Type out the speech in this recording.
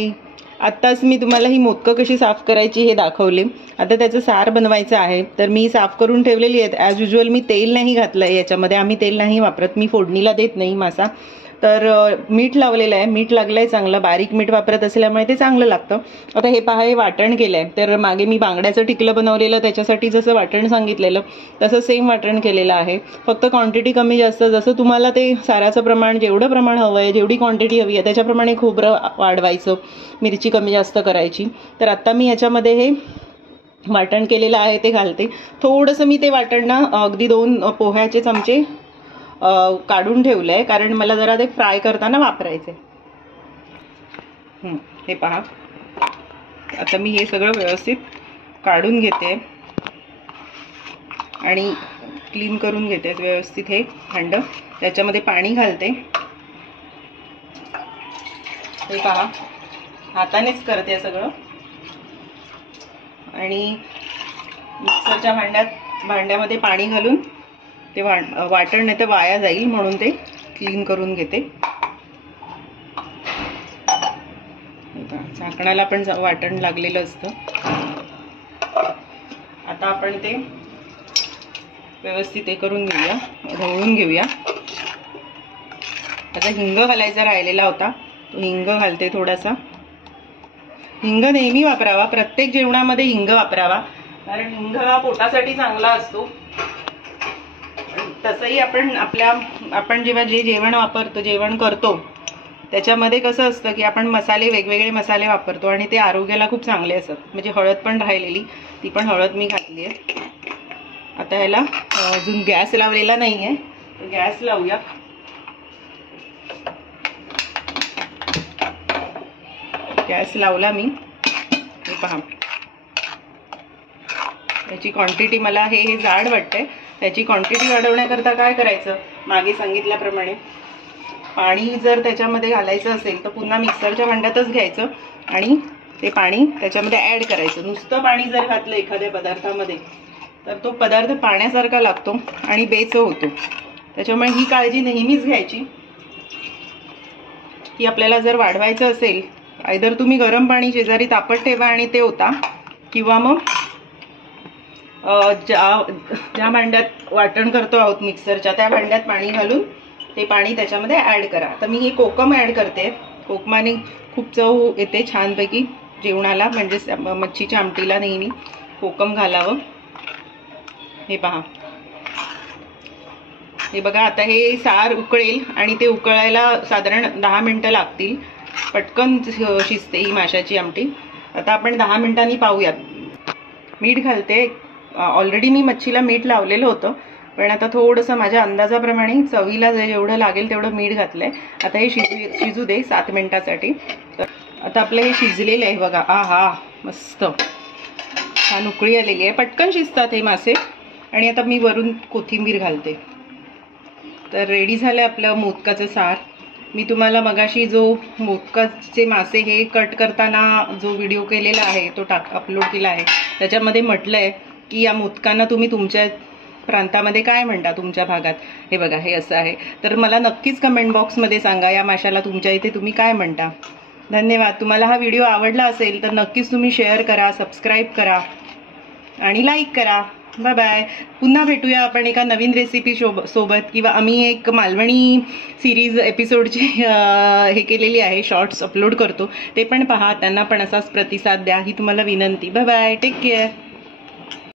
आत्ताच मी तुम्हाला ही मोदकं कशी साफ करायची हे दाखवले. आता त्याचं सार बनवायचं आहे. तर मी साफ करून ठेवलेली आहेत. ॲज युजल मी तेल नाही घातलं आहे याच्यामध्ये, आम्ही तेल नाही वापरत, मी फोडणीला देत नाही मासा. तर मीठ लावलेलं आहे, मीठ लागलं आहे चांगलं, बारीक मीठ वापरत असल्यामुळे ते चांगलं लागतं. आता हे पहा, हे वाटण केलं आहे. तर मागे मी बांगड्याचं टिकलं बनवलेलं, त्याच्यासाठी जसं वाटण सांगितलेलं तसं सेम वाटण केलेलं आहे. फक्त क्वांटिटी कमी जास्त, जसं तुम्हाला ते साराचं प्रमाण, जेवढं प्रमाण हवं आहे, जेवढी क्वांटिटी हवी आहे त्याच्याप्रमाणे खोबरं वाढवायचं, मिरची कमी जास्त करायची. तर आत्ता मी याच्यामध्ये हे वाटण केलेलं आहे ते घालते. थोडंसं मी ते वाटण ना अगदी 2 पोह्याचे चमचे काढून ठेवलं आहे, कारण मला जरा ते फ्राय करताना वापरायचे. हे पहा, आता मी हे सगळं व्यवस्थित काढून घेते आणि क्लीन करून घेते व्यवस्थित हे भांड. त्याच्यामध्ये पाणी घालते. हे पहा, हातानेच करते सगळं. आणि मिक्सरच्या भांड्यामध्ये पाणी घालून ते वाटण नाही तर वाया जाईल म्हणून ते क्लीन करून घेते. झाकणाला पण वाटण लागलेलं असतं. आता आपण ते व्यवस्थित हे करून घेऊया, ढवळून घेऊया. आता हिंग घालायचा राहिलेला होता, तो हिंग घालते थोडासा. हिंग नेहमी वापरावा, प्रत्येक जेवणामध्ये हिंग वापरावा, कारण हिंग हा पोटासाठी चांगला असतो. तसंही आपण जेव्हा जे जेवण करतो त्याच्यामध्ये कसं असतं की आपण वेगवेगळे मसाले वापरतो आणि ते आरोग्याला खूप चांगले असतात. म्हणजे हळद पण राहिलेली, ती पण हळद मी घातली आहे. आता ह्याला अजून गॅस लावलेला नाही आहे, तर गॅस लावूया. गॅस लावला मी. हे पहा, याची क्वांटिटी मला हे जाड वाटतंय. त्याची क्वांटिटी वाढवण्याकरता काय करायचं, मागे सांगितल्याप्रमाणे पाणी जर त्याच्यामध्ये घालायचं असेल तर पुन्हा मिक्सरच्या भांड्यातच घ्यायचं आणि ते पाणी त्याच्यामध्ये ॲड करायचं. नुसतं पाणी जर घातलं एखाद्या पदार्थामध्ये तर तो पदार्थ पाण्यासारखा लागतो आणि बेचव होतो. त्याच्यामुळे ही काळजी नेहमीच घ्यायची की आपल्याला जर वाढवायचं असेल, आयदर तुम्ही गरम पाणी शेजारी तापत ठेवा आणि ते ओता, किंवा मग ज्या भांड्यात वाटण करतो आहोत मिक्सरच्या त्या भांड्यात पाणी घालून ते पाणी त्याच्यामध्ये ॲड करा. तर मी हे कोकम ॲड करते. कोकमाने खूप चव येते छानपैकी जेवणाला, म्हणजे मच्छीच्या आमटीला नेहमी कोकम घालावं. हे पहा, हे बघा, आता हे सार उकळेल आणि ते उकळायला साधारण 10 मिनिटं लागतील. पटकन शिजते ही माशाची आमटी. आता आपण 10 मिनिटांनी पाहूयात. मीठ घालते. ऑलरेडी मी मच्छीला मीठ लावलेलं होतं, पण आता थोडंसं माझ्या अंदाजाप्रमाणे चवीला जेवढं लागेल तेवढं मीठ घातलंय. आता हे शिजू दे 7 मिनिटासाठी. तर आता आपलं हे शिजलेलं आहे बघा. आहा, मस्त छान उकळी आलेली आहे. पटकन शिजतात हे मासे. आणि आता मी वरून कोथिंबीर घालते. तर रेडी झालं आपलं मोदकाचं सार. मी तुम्हाला मगाशी जो मोदकाचे मासे हे कट करताना जो व्हिडिओ केलेला आहे तो अपलोड केला आहे, त्याच्यामध्ये म्हटलंय की या मोदकांना तुम्ही तुमच्या प्रांतामध्ये काय म्हणता, तुमच्या भागात. हे बघा, हे असं आहे. तर मला नक्कीच कमेंट बॉक्समध्ये सांगा या माशाला तुमच्या इथे तुम्ही काय म्हणता. धन्यवाद. तुम्हाला हा व्हिडिओ आवडला असेल तर नक्कीच तुम्ही शेअर करा, सबस्क्राईब करा आणि लाईक करा. Bye bye. पुन्हा भेटूया आपण एका नवीन रेसिपी सोबत, किंवा आम्ही एक मालवणी सिरीज एपिसोडची हे केलेली आहे, शॉर्ट्स अपलोड करतो, ते पण पहा. त्यांना पण असाच प्रतिसाद द्या ही तुम्हाला विनंती. Bye bye. Take care.